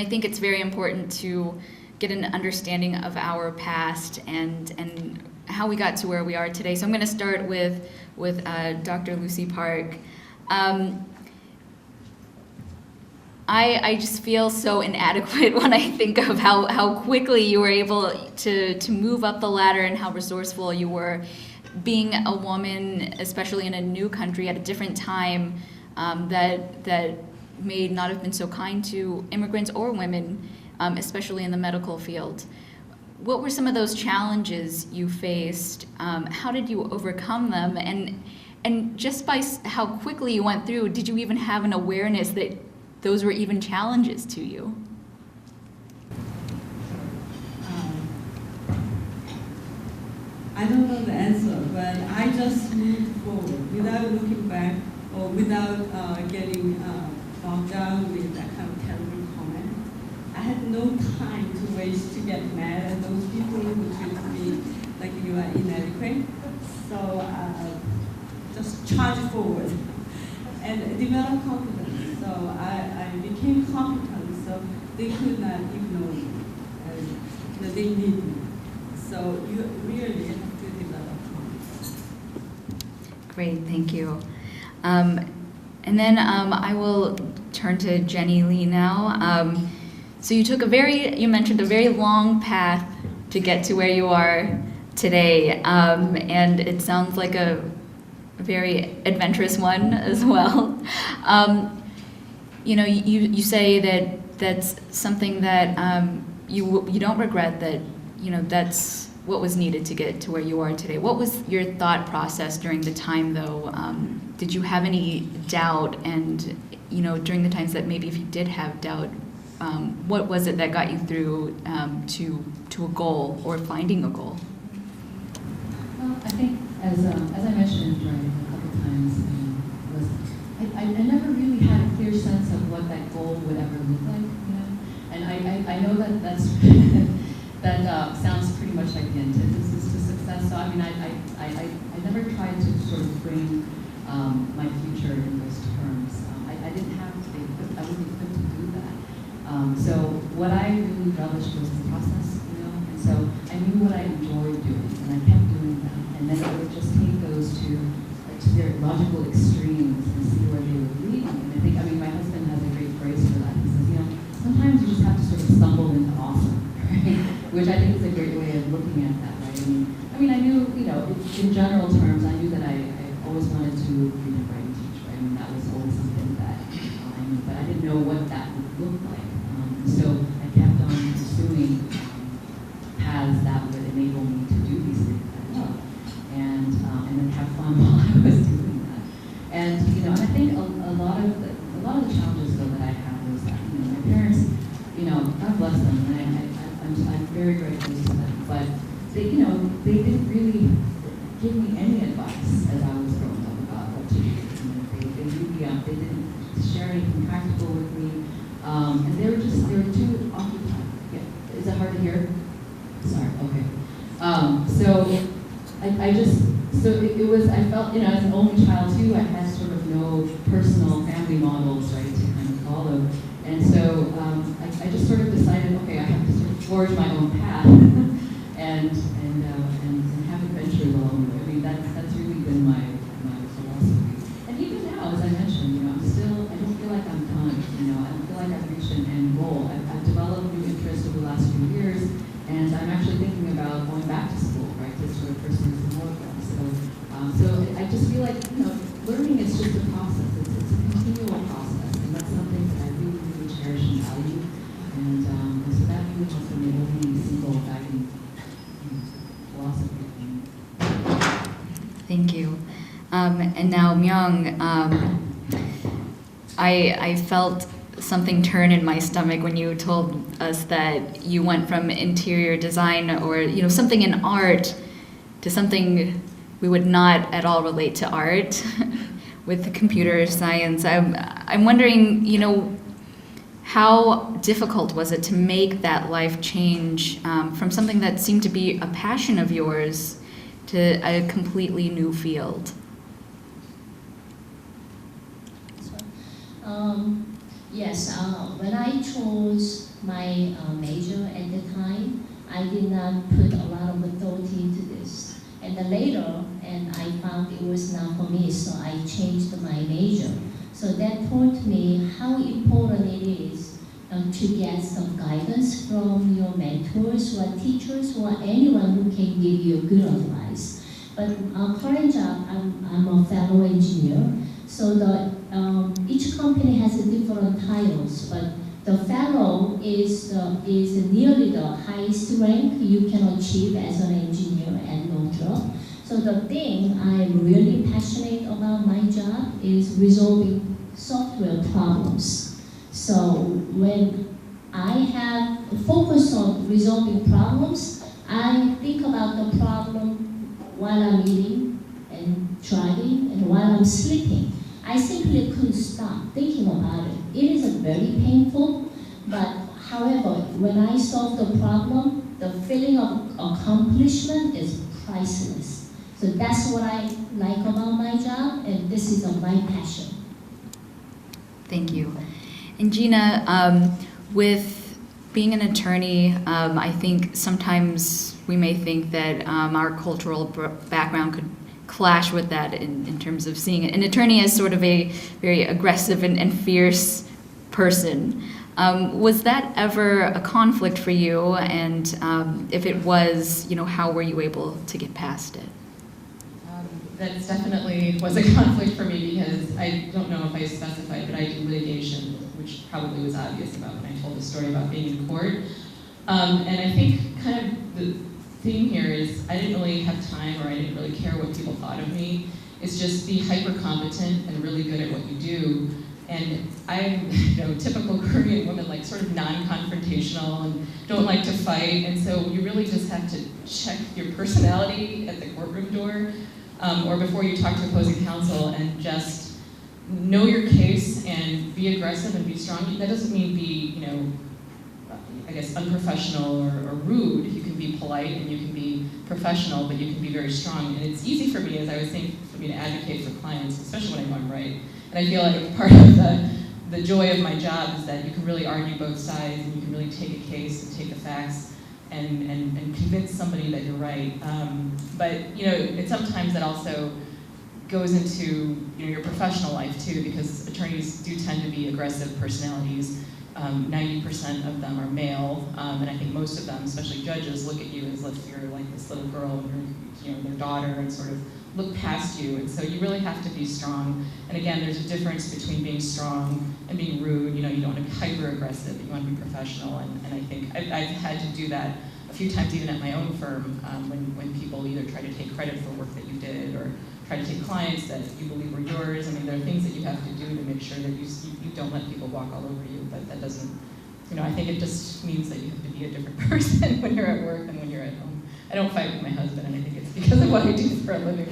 I think it's very important to get an understanding of our past and how we got to where we are today. So I'm going to start with Dr. Lucy Park. I just feel so inadequate when I think of how quickly you were able to move up the ladder and how resourceful you were. Being a woman, especially in a new country at a different time, that may not have been so kind to immigrants or women, especially in the medical field. What were some of those challenges you faced? How did you overcome them? And just by how quickly you went through, did you even have an awareness that those were even challenges to you? I don't know the answer, but I just moved forward without looking back or without getting bogged down with that kind of terrible comment. I had no time to waste to get mad at those people who treated me like you are inadequate. So just charge forward and develop confidence. So I became competent, so they could not ignore me. They need me. So you really have to develop confidence. Great, thank you. And then I will turn to Jenny Lee now. So you mentioned a very long path to get to where you are today, and it sounds like a very adventurous one as well. You say that that's something that you don't regret, that that's what was needed to get to where you are today. What was your thought process during the time, though? Did you have any doubt? And during the times that maybe if you did have doubt, what was it that got you through to a goal or finding a goal? Well, I think as I mentioned a couple times, I never really had a clear sense of what that goal would ever look like. And I know that that sounds pretty much like the antithesis to success. So I mean, I never tried to sort of frame my future in those terms. I didn't have to be equipped. I wasn't equipped to do that. So what I really relished was the process, and so I knew what I enjoyed doing, and I kept doing that. And then I would just take those to their logical extremes and see where they would lead me. And I think, my husband has a great phrase for that. He says, sometimes you just have to sort of stumble into awesome, right? Which I think is a great way of looking at that, right? I knew, in general terms, I knew that I always wanted to read and write and teach, right? That was always something that I knew, but I didn't know what that would look like. So I kept on pursuing paths that would enable me to do these things that I love, and then have fun while I was doing that. And and I think a lot of the challenges though that I had was that my parents, God bless them, and I'm very grateful to them, but they didn't really give me any advice as I was growing up about what to do. They didn't share anything practical with me. And they were too occupied. Yeah. Is it hard to hear? Sorry, okay. I felt, as an only child too, I had sort of no personal family models, right, to kind of follow. And so I just sort of decided, okay, I have to sort of forge my own path and have adventure along the way. That's really been my philosophy. And even now, as I mentioned, I don't feel like I'm done. I don't feel like I've reached an end goal. I've developed new interests over the last few years, and I'm actually thinking about going back to school, right, to sort of pursue some more of them. So I just feel like, learning is just a process. It's a continual process, and that's something that I really, really cherish and value. And so that really has been the only single guiding philosophy. Thank you. And now, Myung, I felt something turn in my stomach when you told us that you went from interior design or something in art to something we would not at all relate to art with computer science. I'm wondering, how difficult was it to make that life change from something that seemed to be a passion of yours to a completely new field? Yes, when I chose my major at the time, I did not put a lot of thought into this. And then later, and I found it was not for me, so I changed my major. So that taught me how important it is to get some guidance from your mentors or teachers or anyone who can give you good advice. But our current job, I'm a fellow engineer, so each company has a different titles, but the fellow is nearly the highest rank you can achieve as an engineer at Northrop. So the thing I'm really passionate about my job is resolving software problems. So when I have focus on resolving problems, I think about the problem while I'm eating and driving and while I'm sleeping. I simply couldn't stop thinking about it. It is very painful, but however, when I solve the problem, the feeling of accomplishment is priceless. So that's what I like about my job, and this is my passion. Thank you. And Gina, with being an attorney, I think sometimes we may think that our cultural background could clash with that in terms of seeing an attorney as sort of a very aggressive and fierce person. Was that ever a conflict for you? And if it was, how were you able to get past it? That definitely was a conflict for me because I don't know if I specified, but I do litigation, which probably was obvious about when I told the story about being in court. And I think kind of the theme here is I didn't really have time, or I didn't really care what people thought of me. It's just be hyper competent and really good at what you do. And I'm, typical Korean woman, like sort of non-confrontational and don't like to fight. And so you really just have to check your personality at the courtroom door, or before you talk to opposing counsel, and just know your case and be aggressive and be strong. That doesn't mean be, I guess, unprofessional or rude. You can be polite and you can be professional, but you can be very strong. And it's easy for me, as I was saying, for me to advocate for clients, especially when I know I'm right. And I feel like part of the joy of my job is that you can really argue both sides, and you can really take a case and take the facts and convince somebody that you're right. But sometimes that also goes into your professional life too, because attorneys do tend to be aggressive personalities. 90% of them are male, and I think most of them, especially judges, look at you as if you're like this little girl, and you're their daughter, and sort of look past you. And so you really have to be strong. And again, there's a difference between being strong and being rude. You don't want to be hyper aggressive, but you want to be professional. And I think I've had to do that a few times, even at my own firm, when people either try to take credit for work that you did, or try to take clients that you believe were yours. I mean, there are things that you have to do to make sure that you don't let people walk all over you, but that doesn't, I think it just means that you have to be a different person when you're at work than when you're at home. I don't fight with my husband, and I think it's because of what I do for a living.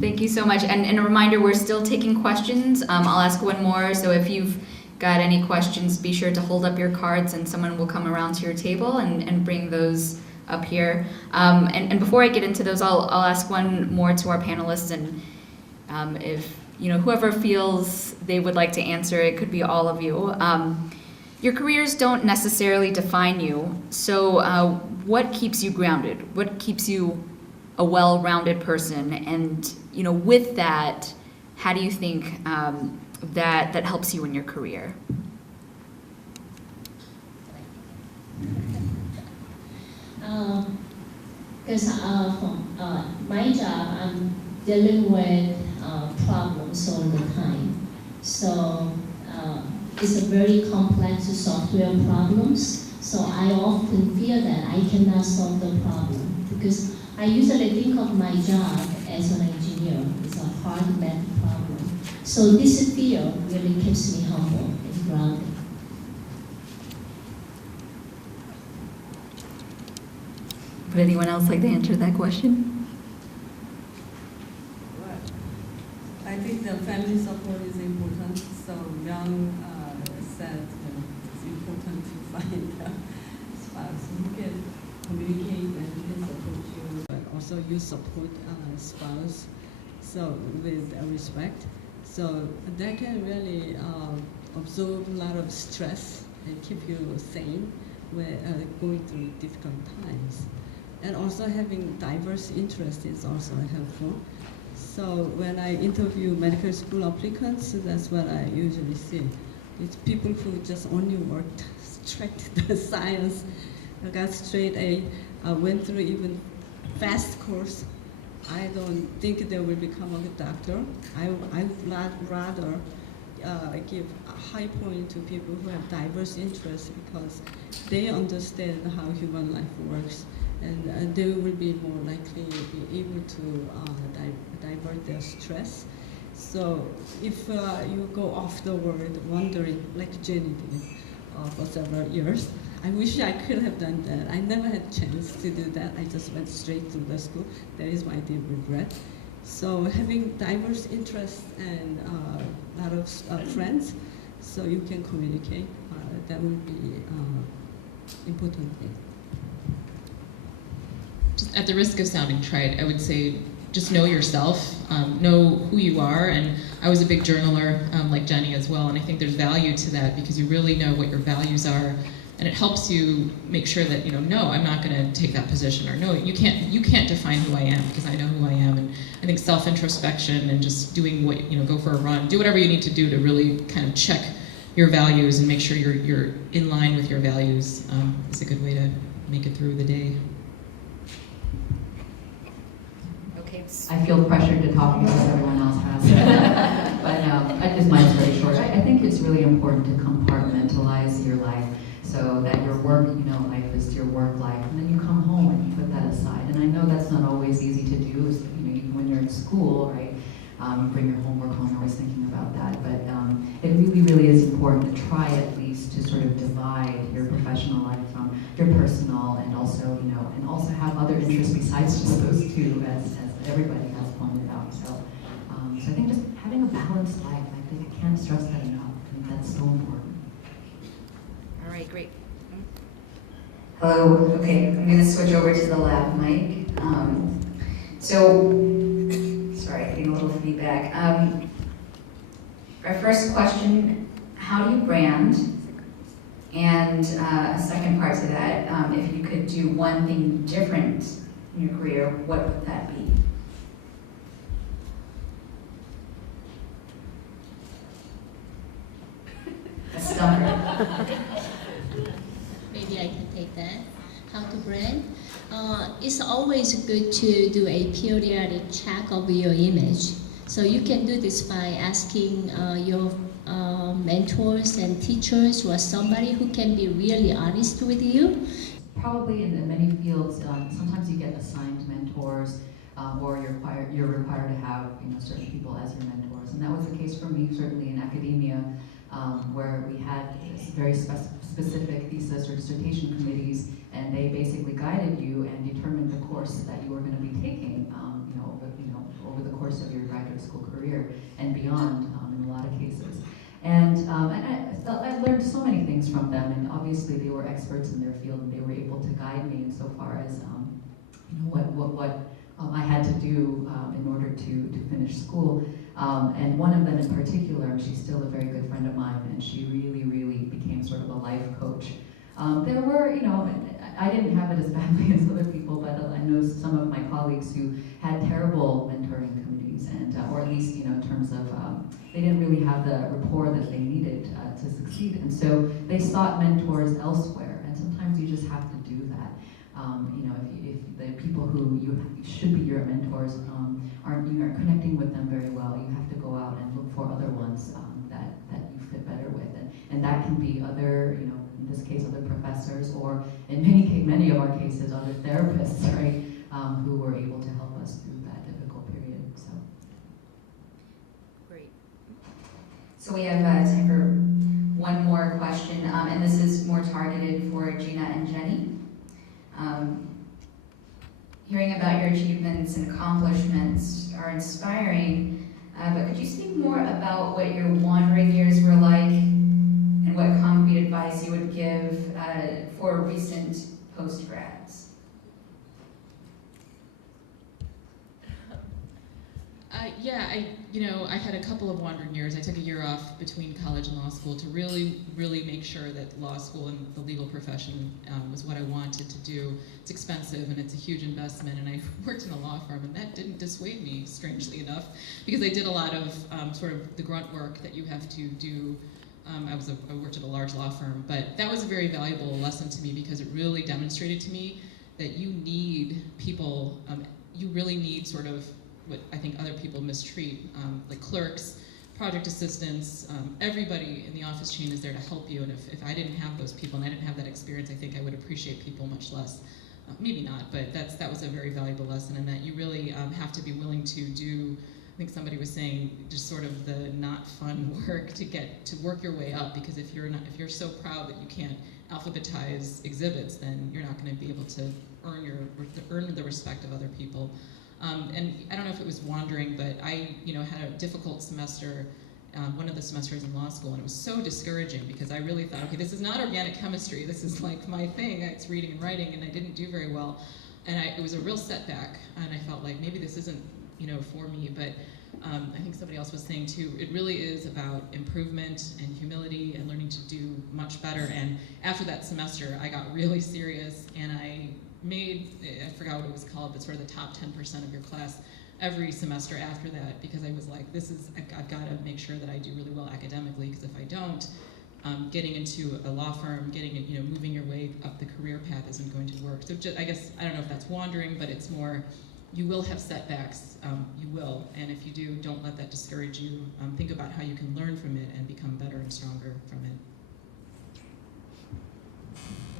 Thank you so much. And a reminder, we're still taking questions. I'll ask one more, so if you've got any questions, be sure to hold up your cards and someone will come around to your table and bring those up here. And before I get into those, I'll ask one more to our panelists, and if whoever feels they would like to answer, it could be all of you. Your careers don't necessarily define you, so what keeps you grounded? What keeps you a well-rounded person? And with that, how do you think that helps you in your career? Because my job, I'm dealing with problems all the time. So it's a very complex software problems. So I often feel that I cannot solve the problem, because I usually think of my job as an engineer. It's a hard math problem. So this fear really keeps me humble and grounded. Would anyone else like to answer that question? Well, I think the family support is important. So Young said it's important to find a spouse who can communicate and can support you, but also you support spouse. So with respect, So that can really absorb a lot of stress and keep you sane when going through difficult times. And also having diverse interests is also helpful. So when I interview medical school applicants, that's what I usually see. It's people who just only worked straight the science, got straight A, went through even fast course. I don't think they will become a doctor. I would rather give a high point to people who have diverse interests because they understand how human life works, and they will be more likely to be able to divert their stress. So if you go off the world wandering like Jenny did for several years, I wish I could have done that. I never had a chance to do that. I just went straight to the school. That is my deep regret. So having diverse interests and a lot of friends, so you can communicate, that would be important thing. Just at the risk of sounding trite, I would say just know yourself, know who you are, and I was a big journaler like Jenny as well, and I think there's value to that because you really know what your values are, and it helps you make sure that, no, I'm not going to take that position, or no, you can't define who I am because I know who I am. And I think self-introspection and just doing what, go for a run, do whatever you need to do to really kind of check your values and make sure you're in line with your values is a good way to make it through the day. Okay. I feel pressured to talk because everyone else has. But just mine's very short. I think it's really important to compartmentalize your life so that your work, life is your work life, and then you come home and you put that aside. And I know that's not always easy to do. Even when you're in school, right? You bring your homework home. You're always thinking about that. But it really, really is important to try at least to sort of divide your professional life from your personal, and also, and also have other interests besides just those two, as everybody has pointed out. So I think just having a balanced life, I think I can't stress that enough. I think that's so important. All right, great. Hello, okay, I'm going to switch over to the lab mic. Sorry, getting a little feedback. Our first question, how do you brand? And a second part to that, if you could do one thing different in your career, what would that be? A stumper. Maybe I can take that. How to brand? It's always good to do a periodic check of your image. So you can do this by asking your mentors and teachers or somebody who can be really honest with you. Probably in many fields, sometimes you get assigned mentors, or you're required to have certain people as your mentors, and that was the case for me certainly in academia, where we had very specific thesis or dissertation committees, and they basically guided you and determined the course that you were going to be taking, over the course of your graduate school career and beyond, in a lot of cases. And I learned so many things from them, and obviously they were experts in their field, and they were able to guide me insofar as what I had to do in order to finish school. And one of them in particular, she's still a very good friend of mine, and she really, really became sort of a life coach. There were, I didn't have it as badly as other people, but I know some of my colleagues who had terrible mentoring committees, and or at least, in terms of, they didn't really have the rapport that they needed to succeed, and so they sought mentors elsewhere, and sometimes you just have to do that. If the people who you should be your mentors aren't connecting with them very well, you have to go out and look for other ones that you fit better with, and that can be other, in this case, other professors, or in many of our cases, other therapists, right, who were able to help us through that difficult period. So. Great. So we have time for one more question, and this is more targeted for Gina and Jenny. Hearing about your achievements and accomplishments are inspiring, but could you speak more about what your wandering years were like and what concrete advice you would give for recent post-grads? I had a couple of wandering years. I took a year off between college and law school to really make sure that law school and the legal profession was what I wanted to do. It's expensive and it's a huge investment, and I worked in a law firm, and that didn't dissuade me, strangely enough, because I did a lot of sort of the grunt work that you have to do. I worked at a large law firm, but that was a very valuable lesson to me because it really demonstrated to me that you need people, you really need sort of what I think other people mistreat, like clerks, project assistants, everybody in the office chain is there to help you, and if I didn't have those people and I didn't have that experience, I think I would appreciate people much less. Maybe not, but that was a very valuable lesson, and that you really have to be willing to do, I think somebody was saying, just sort of the not fun work to work your way up, because if you're so proud that you can't alphabetize exhibits, then you're not going to be able to earn the respect of other people. And I don't know if it was wandering, but I had a difficult semester, one of the semesters in law school, and it was so discouraging because I really thought, okay, this is not organic chemistry, this is like my thing, it's reading and writing, and I didn't do very well. And it was a real setback, and I felt like maybe this isn't for me, but I think somebody else was saying too, it really is about improvement and humility and learning to do much better. And after that semester, I got really serious, and I I forgot what it was called, but sort of the top 10% of your class every semester after that, because I was like, I've got to make sure that I do really well academically, because if I don't, getting into a law firm, moving your way up the career path isn't going to work. So I guess, I don't know if that's wandering, but it's more, you will have setbacks, you will, and if you do, don't let that discourage you. Think about how you can learn from it and become better and stronger from it.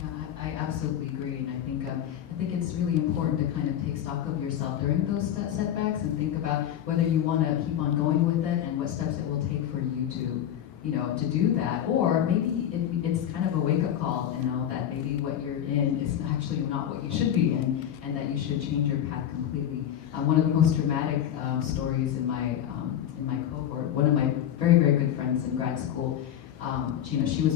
Yeah, I absolutely agree, and I think it's really important to kind of take stock of yourself during those setbacks and think about whether you want to keep on going with it and what steps it will take for you to do that, or maybe it's kind of a wake-up call, that maybe what you're in is actually not what you should be in, and that you should change your path completely. One of the most dramatic stories in my cohort, one of my very, very good friends in grad school, she was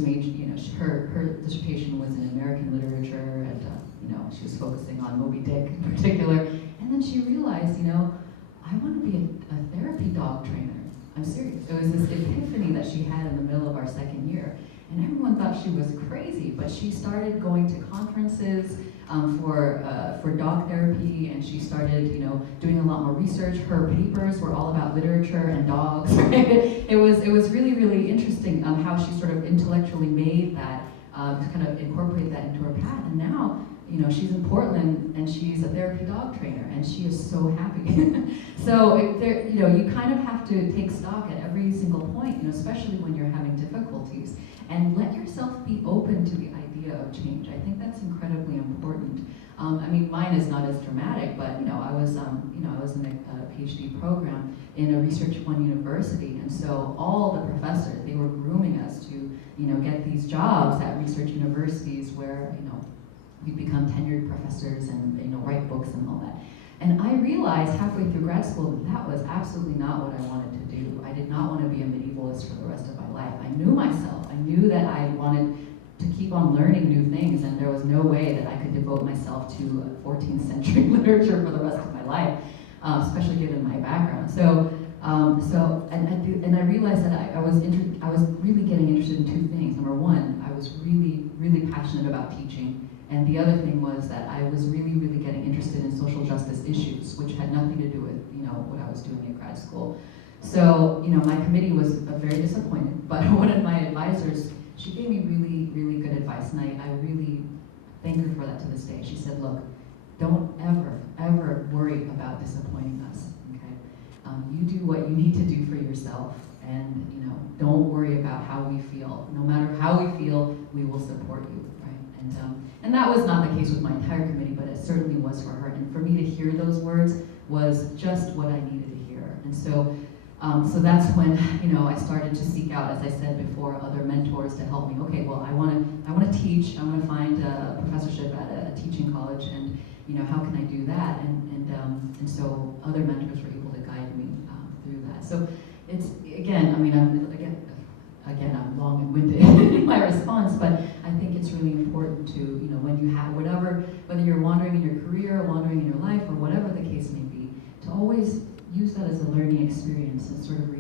her dissertation was in American literature, and she was focusing on Moby Dick in particular, and then she realized, I want to be a therapy dog trainer. I'm serious. It was this epiphany that she had in the middle of our second year, and everyone thought she was crazy, but she started going to conferences for dog therapy, and she started, doing a lot more research. Her papers were all about literature and dogs. It was really, really interesting how she sort of intellectually made that, to kind of incorporate that into her path. And now, she's in Portland and she's a therapy dog trainer, and she is so happy. So you kind of have to take stock at every single point, especially when you're having difficulties, and let yourself be open to the idea of change. I think that's incredibly important. Mine is not as dramatic, but I was in a PhD program in a Research One university, and so all the professors, they were grooming us to get these jobs at research universities where we'd become tenured professors and write books and all that. And I realized halfway through grad school that was absolutely not what I wanted to do. I did not want to be a medievalist for the rest of my life. I knew myself. I knew that I wanted to keep on learning new things, and there was no way that I could devote myself to 14th century literature for the rest of my life, especially given my background. And I realized that I was really getting interested in two things. Number one, I was really, really passionate about teaching. And the other thing was that I was really, really getting interested in social justice issues, which had nothing to do with, what I was doing in grad school. So, my committee was very disappointed, but one of my advisors, she gave me really, really good advice, and I really thank her for that to this day. She said, look, don't ever, ever worry about disappointing us, okay? You do what you need to do for yourself, and, don't worry about how we feel. No matter how we feel, we will support you, right? And that was not the case with my entire committee, but it certainly was for her. And for me to hear those words was just what I needed to hear. And so that's when I started to seek out, as I said before, other mentors to help me. Okay, well, I want to teach. I want to find a professorship at a teaching college, and how can I do that? And so other mentors were able to guide me through that. So it's again, I'm long and winded in my response, but I think it's really important to, when you have whether you're wandering in your career, wandering in your life, or whatever the case may be, to always use that as a learning experience. so sort of